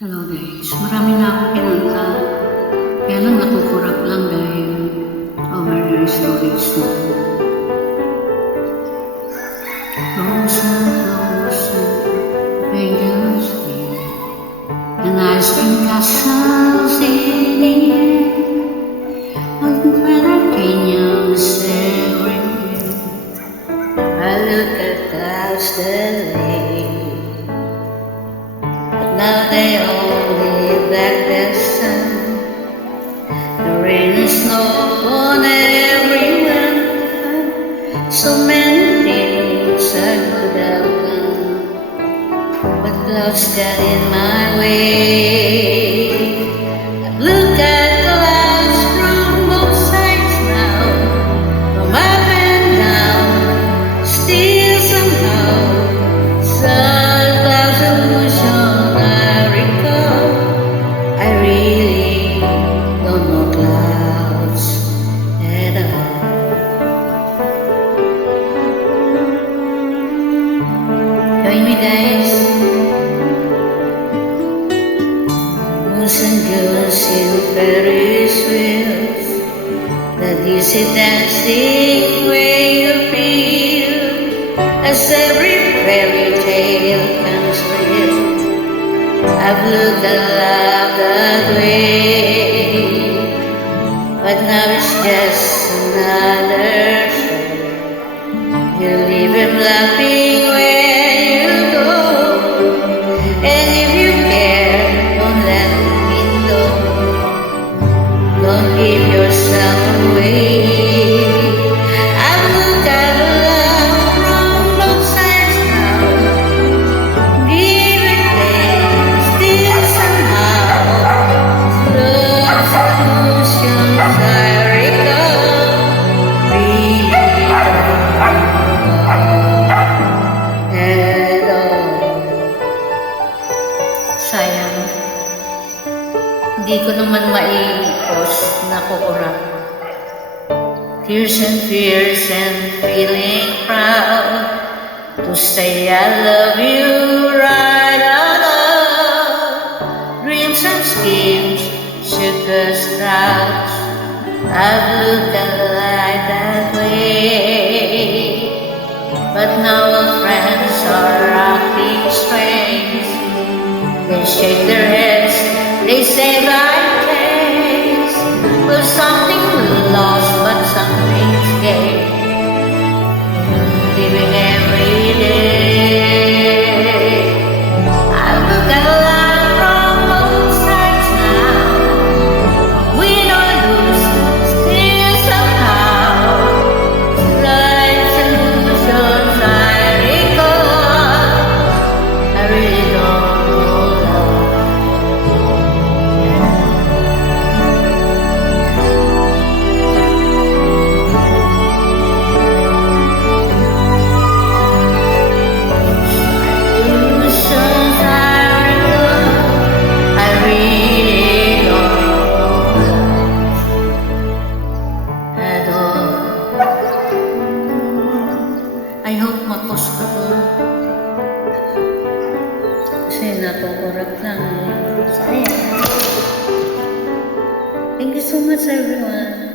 Hello guys, marami na akong pinunta. Kaya lang nakukurap lang dahil over your storage na. Closer, closer, fingers here. And ice cream castles in the air. And whether canyons everywhere. I look across the lake. Now they only black the sun. The rain and snow on everyone. So many things I could have done, but clouds got in my way. I look at clouds from both sides now, from up and down, still somehow sun clouds illusion. I really don't know clouds at all. Join me guys. Moons and girls in Ferris wheels, the dizzy dancing way appear as every fairy tale comes real. I've looked at love that way, but now it's just another show. You leave him laughing where you go, and if you care, don't let me know. Don't give yourself away. I've looked at love from both sides now. Give and take, still somehow love's illusions I recall. Really at all. Sayang, hindi ko naman mai-post na kukurap. Tears and fears and feeling proud to say I love you right out loud. Dreams and schemes, circus crowds, I've looked at life that way. But now our friends are rocking strings. They shake their heads, they say right things. Well, something lost, but something's gained. Living every day. I look at life from both sides now. Win or lose, still somehow. Life's illusions I recall. I really don't know love. Illusions I recall. I really don't know love at all. I hope mapos ka to. Kasi nakukurap lang. Sayang. Thank you so much everyone.